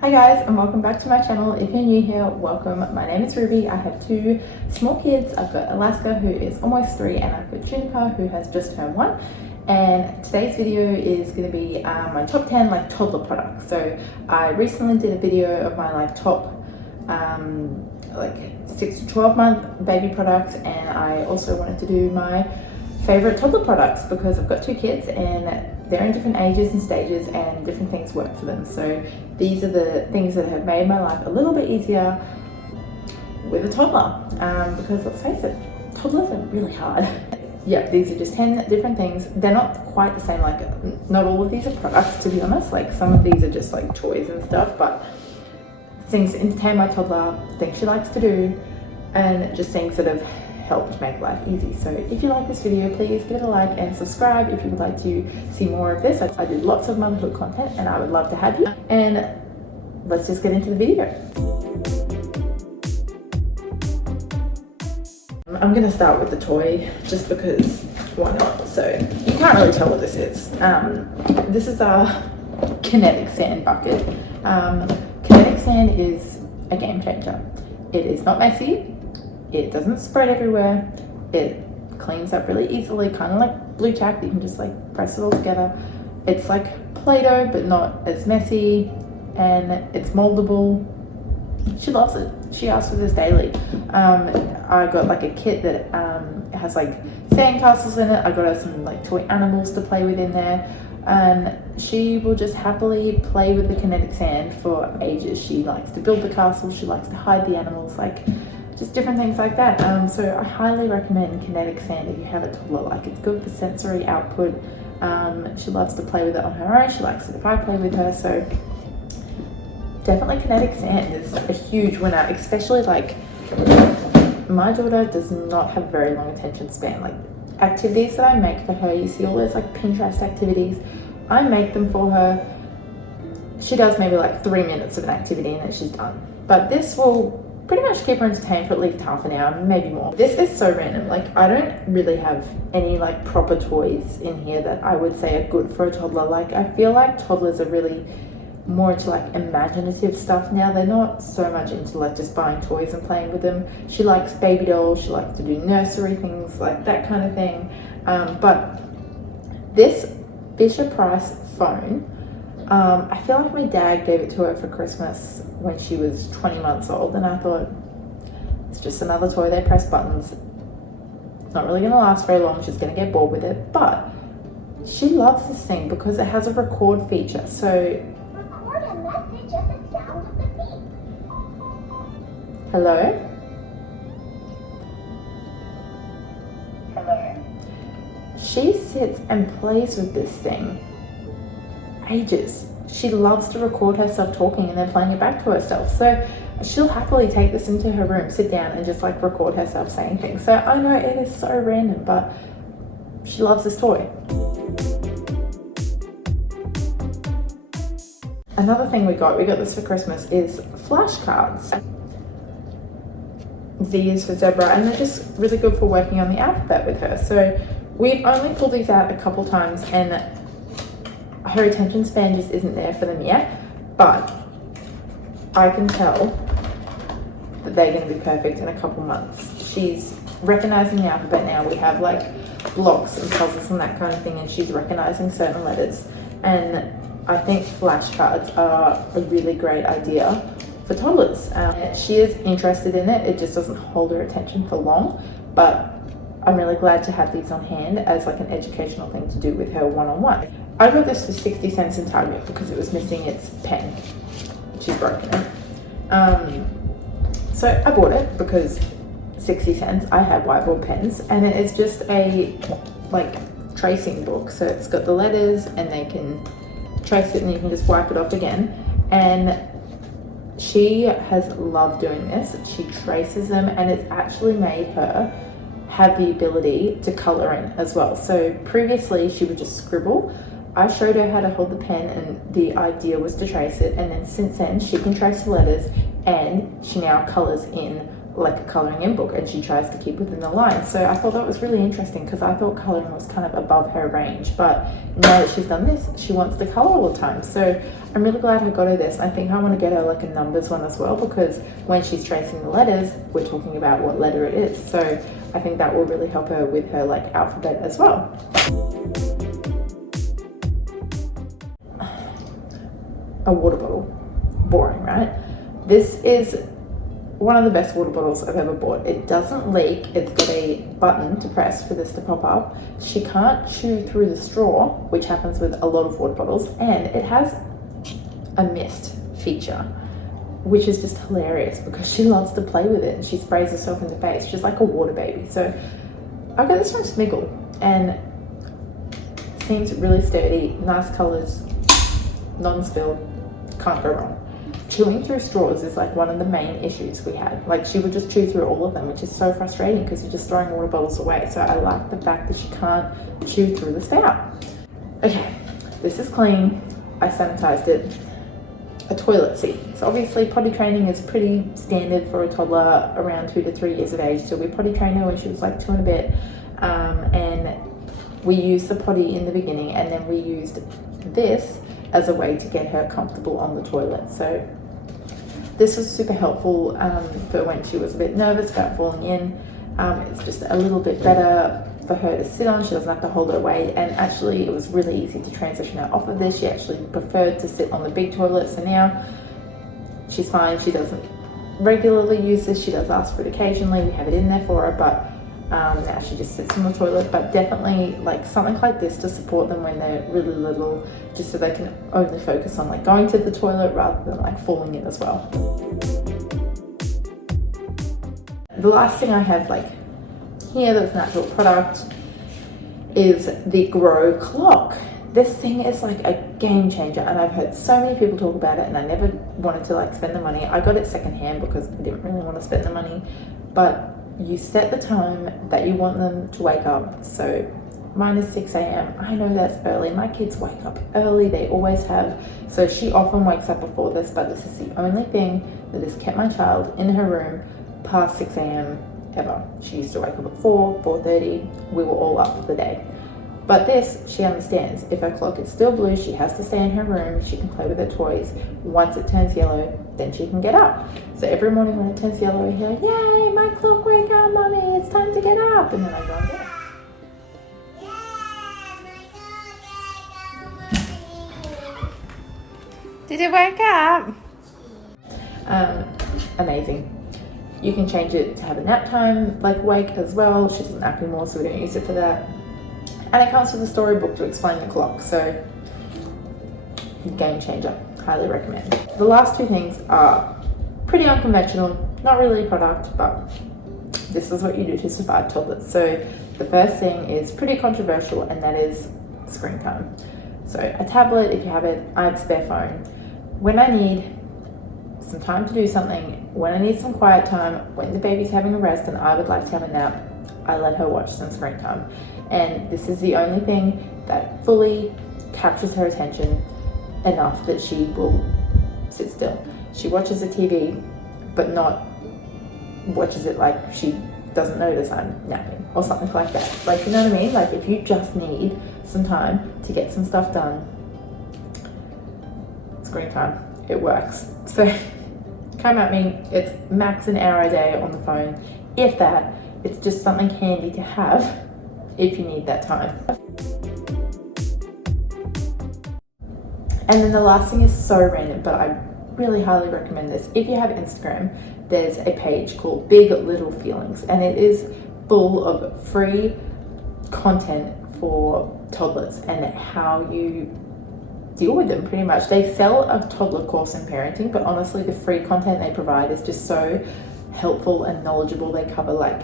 Hi guys, and welcome back to my channel. If you're new here, welcome. My name is Ruby. I have two small kids. I've got Alaska, who is almost 3, and I've got Juniper, who has just turned 1. And today's video is going to be my top 10 toddler products. So I recently did a video of my top 6 to 12 month baby products, and I also wanted to do my favorite toddler products because I've got 2 kids and they're in different ages and stages and different things work for them. So these are the things that have made my life a little bit easier with a toddler, because let's face it, toddlers are really hard. Yeah, these are just 10 different things. They're not quite the same, not all of these are products, to be honest. Some of these are just toys and stuff, but things to entertain my toddler, things she likes to do, and just things that have helped make life easy. So if you like this video, please give it a like and subscribe if you would like to see more of this. I did lots of motherhood content and I would love to have you. And let's just get into the video. I'm gonna start with the toy just because why not? So you can't really tell what this is. This is a kinetic sand bucket. Kinetic sand is a game changer. It is not messy. It doesn't spread everywhere. It cleans up really easily, kind of like blue tack. You can just press it all together. It's like Play-Doh, but not as messy, and it's moldable. She loves it. She asks for this daily. I got a kit that has sand castles in it. I got her some toy animals to play with in there, and she will just happily play with the kinetic sand for ages. She likes to build the castle. She likes to hide the animals, just different things like that. So I highly recommend kinetic sand if you have a toddler. It's good for sensory output. She loves to play with it on her own. She likes it if I play with her. So definitely kinetic sand is a huge winner, especially my daughter does not have very long attention span. Activities that I make for her, you see all those Pinterest activities, I make them for her. She does maybe 3 minutes of an activity and then she's done. But this will pretty much keep her entertained for at least half an hour, maybe more. This is so random. I don't really have any proper toys in here that I would say are good for a toddler. I feel like toddlers are really more into imaginative stuff now. They're not so much into just buying toys and playing with them. She likes baby dolls. She likes to do nursery things, that kind of thing. But this Fisher-Price phone, I feel like my dad gave it to her for Christmas when she was 20 months old, and I thought, it's just another toy. They press buttons. Not really going to last very long. She's going to get bored with it, but she loves this thing because it has a record feature. So record a message at the sound of the beep. Hello? Hello? She sits and plays with this thing ages. She loves to record herself talking and then playing it back to herself. So she'll happily take this into her room, sit down and just record herself saying things. So I know it is so random, but she loves this toy. Another thing we got this for Christmas, is flashcards. Z is for zebra, and they're just really good for working on the alphabet with her. So we've only pulled these out a couple times and her attention span just isn't there for them yet, but I can tell that they're going to be perfect in a couple months. She's recognizing the alphabet now. We have blocks and puzzles and that kind of thing, and she's recognizing certain letters. And I think flashcards are a really great idea for toddlers. She is interested in it. It just doesn't hold her attention for long, but I'm really glad to have these on hand as an educational thing to do with her one-on-one. I got this for 60 cents in Target because it was missing its pen. She's broken it. So I bought it because 60 cents. I have whiteboard pens, and it is just a tracing book. So it's got the letters and they can trace it and you can just wipe it off again. And she has loved doing this. She traces them, and it's actually made her have the ability to color in as well. So previously she would just scribble. I showed her how to hold the pen, and the idea was to trace it, and then since then she can trace the letters, and she now colors in like a colouring in book, and she tries to keep within the lines. So I thought that was really interesting because I thought colouring was kind of above her range, but now that she's done this, she wants to colour all the time. So I'm really glad I got her this. I think I want to get her like a numbers one as well, because when she's tracing the letters, we're talking about what letter it is. So I think that will really help her with her like alphabet as well. A water bottle. Boring, right? This is one of the best water bottles I've ever bought. It doesn't leak. It's got a button to press for this to pop up. She can't chew through the straw, which happens with a lot of water bottles, and it has a mist feature, which is just hilarious because she loves to play with it and she sprays herself in the face. She's like a water baby. So I got this from Smiggle, and it seems really sturdy, nice colours, non-spilled, can't go wrong. Chewing through straws is like one of the main issues we had. Like she would just chew through all of them, which is so frustrating because you're just throwing water bottles away. So I like the fact that she can't chew through the spout. Okay, this is clean. I sanitized it. A toilet seat. So obviously potty training is pretty standard for a toddler around 2 to 3 years of age. So we potty trained her when she was like 2 and a bit. And we used the potty in the beginning, and then we used this as a way to get her comfortable on the toilet. So this was super helpful for when she was a bit nervous about falling in. It's just a little bit better for her to sit on. She doesn't have to hold her weight, and actually it was really easy to transition her off of this. She actually preferred to sit on the big toilet, so now she's fine. She doesn't regularly use this. She does ask for it occasionally. We have it in there for her, but now she just sits on the toilet. But definitely like something like this to support them when they're really little, just so they can only focus on like going to the toilet rather than like falling in as well. The last thing I have like here that's an actual product is the Grow clock. This thing is like a game changer, and I've heard so many people talk about it, and I never wanted to like spend the money. I got it secondhand because I didn't really want to spend the money, but you set the time that you want them to wake up. So mine is 6 a.m. I know that's early. My kids wake up early. They always have. So she often wakes up before this, but this is the only thing that has kept my child in her room past 6 a.m. ever. She used to wake up at 4, 4:30. We were all up for the day. But this, she understands. If her clock is still blue, she has to stay in her room. She can play with her toys. Once it turns yellow, then she can get up. So every morning when it turns yellow, I hear, yay, my clock wake up, mommy, it's time to get up. And then I go and get it. Did it wake up? Amazing. You can change it to have a nap time, like wake as well. She doesn't nap anymore, so we don't use it for that. And it comes with a storybook to explain the clock, so game changer, highly recommend. The last two things are pretty unconventional, not really a product, but this is what you do to survive toddlers. So the first thing is pretty controversial, and that is screen time. So a tablet, if you have it, I have a spare phone. When I need some time to do something, when I need some quiet time, when the baby's having a rest and I would like to have a nap, I let her watch some screen time. And this is the only thing that fully captures her attention enough that she will sit still. She watches the TV, but not watches it like she doesn't notice I'm napping or something like that. Like, you know what I mean? Like, if you just need some time to get some stuff done, screen time, it works. So come at me. It's max an hour a day on the phone. If that, it's just something handy to have if you need that time. And then the last thing is so random, but I really highly recommend this. If you have Instagram, there's a page called Big Little Feelings, and it is full of free content for toddlers and how you deal with them, pretty much. They sell a toddler course in parenting, but honestly the free content they provide is just so helpful and knowledgeable. They cover like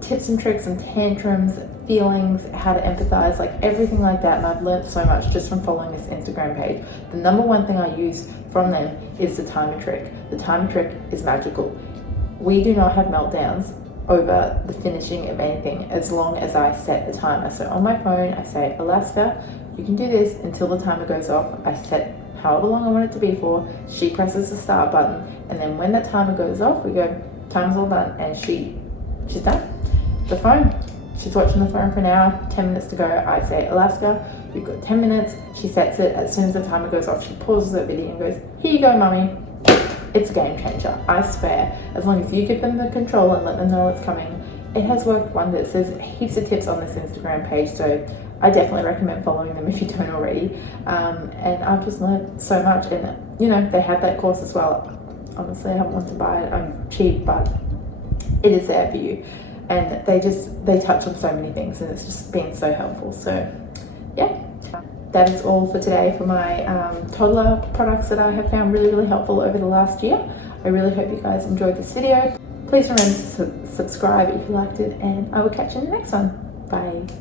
tips and tricks and tantrums, feelings, how to empathize, like everything like that. And I've learned so much just from following this Instagram page. The number one thing I use from them is the timer trick. The timer trick is magical. We do not have meltdowns over the finishing of anything as long as I set the timer. So on my phone, I say, Alaska, you can do this until the timer goes off. I set however long I want it to be for. She presses the start button, and then when that timer goes off, we go, time's all done, and she's done. The phone, she's watching the phone for an hour, 10 minutes to go. I say, Alaska, we've got 10 minutes. She sets it. As soon as the timer goes off, she pauses her video and goes, here you go, mummy. It's a game changer, I swear. As long as you give them the control and let them know what's coming, it has worked wonders. There's heaps of tips on this Instagram page, so I definitely recommend following them if you don't already. And I've just learned so much, and you know, they have that course as well. Honestly, I haven't wanted to buy it. I'm cheap, but it is there for you. And they touch on so many things, and it's just been so helpful. So yeah, that is all for today for my toddler products that I have found really, really helpful over the last year. I really hope you guys enjoyed this video. Please remember to subscribe if you liked it, and I will catch you in the next one. Bye.